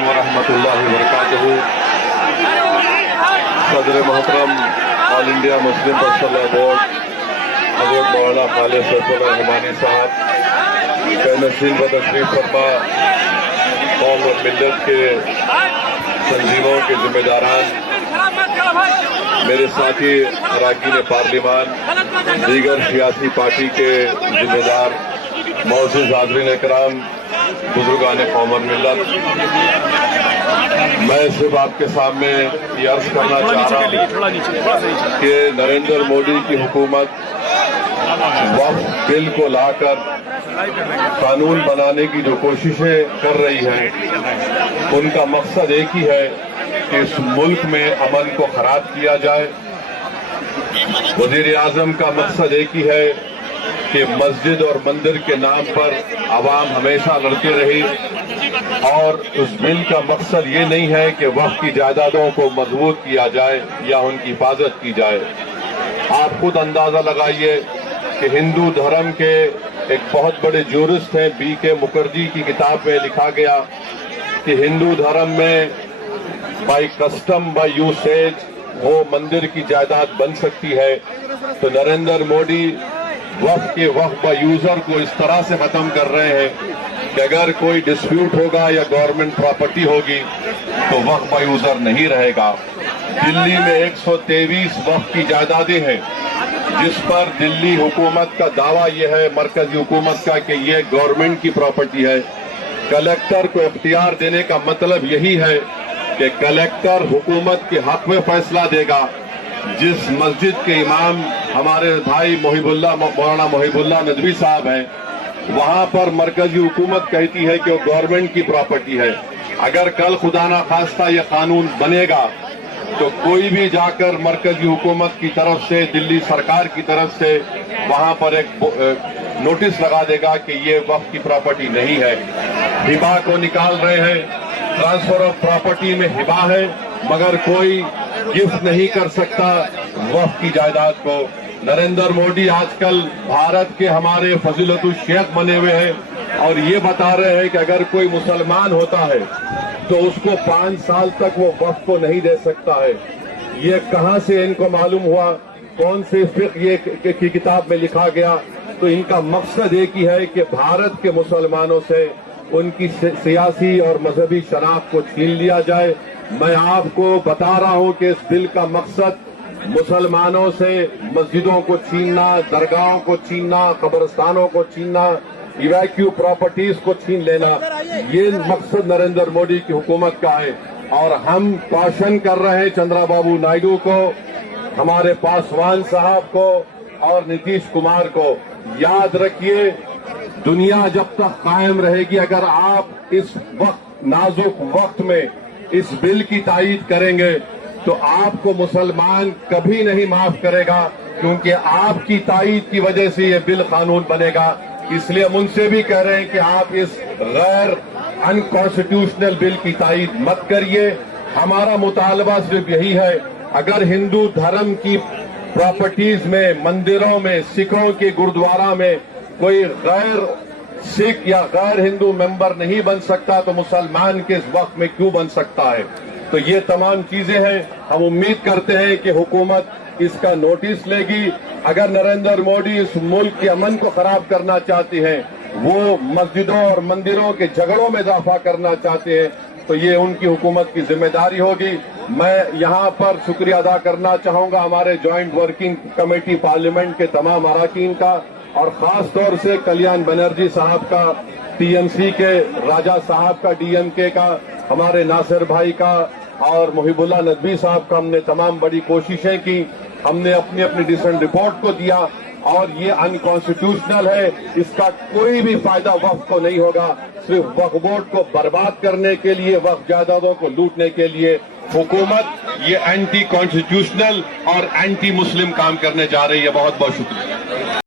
अलैकुम वरहमतुल्लाहि वबरकातुहू। सदर मोहतरम all India Muslim personal board हज़रत मौलाना खालिद फैसल रहमानी साहब नशीन बदशरीफ फरमा, कौम और मिल्लत के तंजीमों के जिम्मेदारान, मेरे साथी अरकान पार्लिमान, दीगर सियासी पार्टी के जिम्मेदार, मौजूद हाज़रीन इकराम, बुजुर्गान कौम और मिल्लत, मैं सिर्फ आपके सामने ये अर्ज करना चाह रहा हूँ कि नरेंद्र मोदी की हुकूमत वक्फ बिल को लाकर कानून बनाने की जो कोशिशें कर रही है, उनका मकसद एक ही है कि इस मुल्क में अमन को खराब किया जाए। वजीर आजम का मकसद एक ही है कि मस्जिद और मंदिर के नाम पर आवाम हमेशा लड़ती रही, और उस बिल का मकसद ये नहीं है कि वक्फ की जायदादों को मजबूत किया जाए या उनकी हिफाजत की जाए। आप खुद अंदाजा लगाइए कि हिंदू धर्म के एक बहुत बड़े जूरिस्ट हैं, B.K. मुखर्जी की किताब में लिखा गया कि हिंदू धर्म में बाई कस्टम बाई यूसेज वो मंदिर की जायदाद बन सकती है। तो नरेंद्र मोदी वक्फ के वक्फ बाई यूजर को इस तरह से खत्म कर रहे हैं कि अगर कोई डिस्प्यूट होगा या गवर्नमेंट प्रॉपर्टी होगी तो वक्फ बाई यूजर नहीं रहेगा। दिल्ली में 123 वक्फ की जायदादें हैं, जिस पर दिल्ली हुकूमत का दावा यह है, मरकजी हुकूमत का, कि ये गवर्नमेंट की प्रॉपर्टी है। कलेक्टर को इख्तियार देने का मतलब यही है कि कलेक्टर हुकूमत के हक में फैसला देगा। जिस मस्जिद के इमाम हमारे भाई मौलाना मोहिबुल्लाह नदवी साहब हैं, वहां पर मरकजी हुकूमत कहती है कि वो गवर्नमेंट की प्रॉपर्टी है। अगर कल खुदा ना खास्ता ये कानून बनेगा तो कोई भी जाकर मरकजी हुकूमत की तरफ से, दिल्ली सरकार की तरफ से वहां पर एक नोटिस लगा देगा कि ये वक्फ की प्रॉपर्टी नहीं है। हिबा को निकाल रहे हैं, ट्रांसफर ऑफ प्रॉपर्टी में हिबा है, मगर कोई गिफ्ट नहीं कर सकता वक्फ की जायदाद को। नरेंद्र मोदी आजकल भारत के हमारे फजीलतुल शेख बने हुए हैं और ये बता रहे हैं कि अगर कोई मुसलमान होता है तो उसको 5 साल तक वो वक्फ को नहीं दे सकता है। ये कहां से इनको मालूम हुआ? कौन से फिक्र ये की किताब में लिखा गया? तो इनका मकसद एक ही है कि भारत के मुसलमानों से उनकी सियासी और मजहबी शनाख्त को छीन लिया जाए। मैं आपको बता रहा हूं कि इस बिल का मकसद मुसलमानों से मस्जिदों को छीनना, दरगाहों को छीनना, कब्रिस्तानों को छीनना, इवैक्यू प्रॉपर्टीज को छीन लेना, ये मकसद नरेंद्र मोदी की हुकूमत का है। और हम कॉशन कर रहे हैं चंद्रबाबू नायडू को, हमारे पासवान साहब को और नीतीश कुमार को, याद रखिए दुनिया जब तक कायम रहेगी, अगर आप इस वक्त नाजुक वक्त में इस बिल की तायीद करेंगे तो आपको मुसलमान कभी नहीं माफ करेगा, क्योंकि आपकी तायीद की वजह से ये बिल कानून बनेगा। इसलिए हम उनसे भी कह रहे हैं कि आप इस गैर अनकॉन्स्टिट्यूशनल बिल की तायीद मत करिए। हमारा मुतालबा सिर्फ यही है, अगर हिंदू धर्म की प्रॉपर्टीज में, मंदिरों में, सिखों के गुरुद्वारा में कोई गैर सिख या गैर हिंदू मेंबर नहीं बन सकता तो मुसलमान के इस वक्त में क्यों बन सकता है? तो ये तमाम चीजें हैं। हम उम्मीद करते हैं कि हुकूमत इसका नोटिस लेगी। अगर नरेंद्र मोदी इस मुल्क के अमन को खराब करना चाहते हैं, वो मस्जिदों और मंदिरों के झगड़ों में इजाफा करना चाहते हैं, तो ये उनकी हुकूमत की जिम्मेदारी होगी। मैं यहाँ पर शुक्रिया अदा करना चाहूंगा हमारे ज्वाइंट वर्किंग कमेटी पार्लियामेंट के तमाम अरकान का, और खास तौर से कल्याण बनर्जी साहब का, टीएमसी के राजा साहब का, डीएमके का, हमारे नासिर भाई का और मोहिबुल्लाह नदवी साहब का। हमने तमाम बड़ी कोशिशें की, हमने अपनी अपनी डिसेंट रिपोर्ट को दिया, और ये अनकॉन्स्टिट्यूशनल है। इसका कोई भी फायदा वक्फ को नहीं होगा। सिर्फ वक्फ बोर्ड को बर्बाद करने के लिए, वक्फ जायदादों को लूटने के लिए हुकूमत ये एंटी कॉन्स्टिट्यूशनल और एंटी मुस्लिम काम करने जा रही है। बहुत बहुत शुक्रिया।